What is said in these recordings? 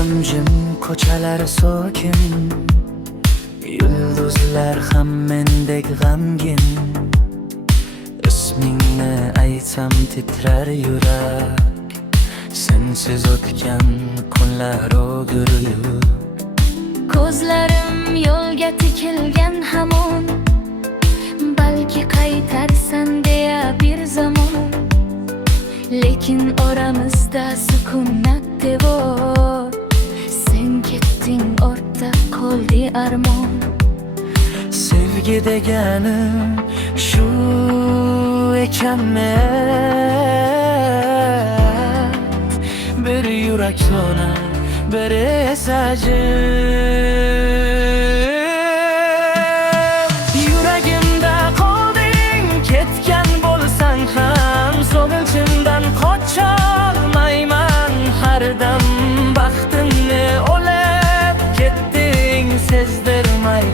jim ko'chalar sokin, yulduzlar ham mendek g'amgin. Ismingni aytsam titrar yurak, sensiz o'tgan kunlar o'g'irlik. Ko'zlarim yo'lga tikilgan hamon, balki qaytarsan deya bir zamon. Lekin oramizda sukunat devor, sen ketding ortda qoldi armon. Sevgi deganim shu ekanmi? Bir yurak so'na, bir esa Yuragimda qolding, ketgan bo'lsang ham so'g'inchimdan qocholmayman har dam. Baxtimni olib ketding sezdirmay,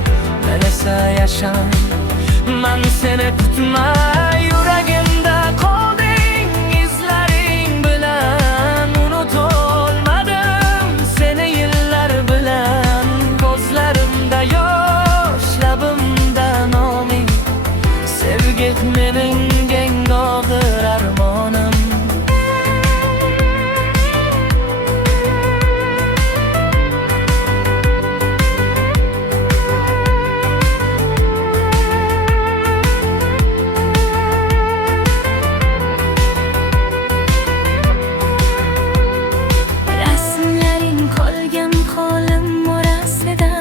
men esa yashayman seni kutmay. Yuragimda qolding izlaring bilan, unutolmadim seni yillar bilan. Ko'zlarimda yosh, labimda noming, sevgi mening eng og'ir armonim. Rasmlaring qolgan qo'lim orasida,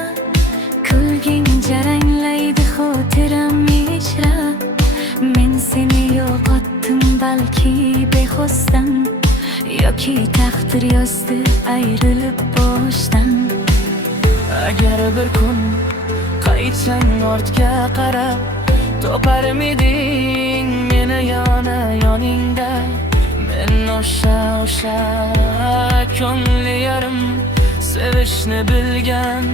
kulging jaranglaydi xotiram ichra. Men seni yo'qotdim balki bexosdan, yoki taqdir yozdi ayrilib boshdan. Agar bir kun qaytsang ortga qarab, toparmiding meni yana yoningda? Men o'sha ko'ngli yarim, sevishni bilgan,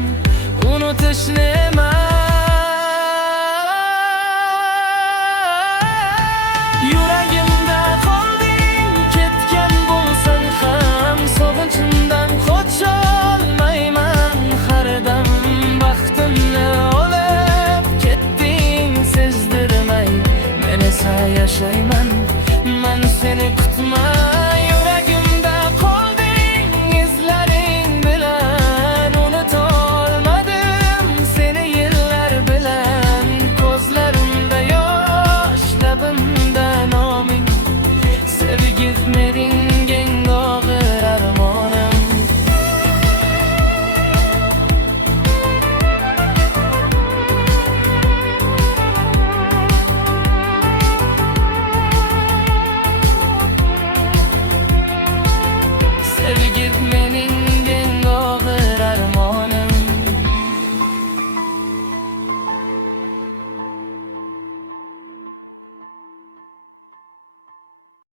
unutishni emas. Yuragimda qolding, ketgan bo'lsang ham so'g'inchimdan qocholmayman har dam. Baxtimni olib ketding sezdirmay, men esa yashayman, men seni kutmay.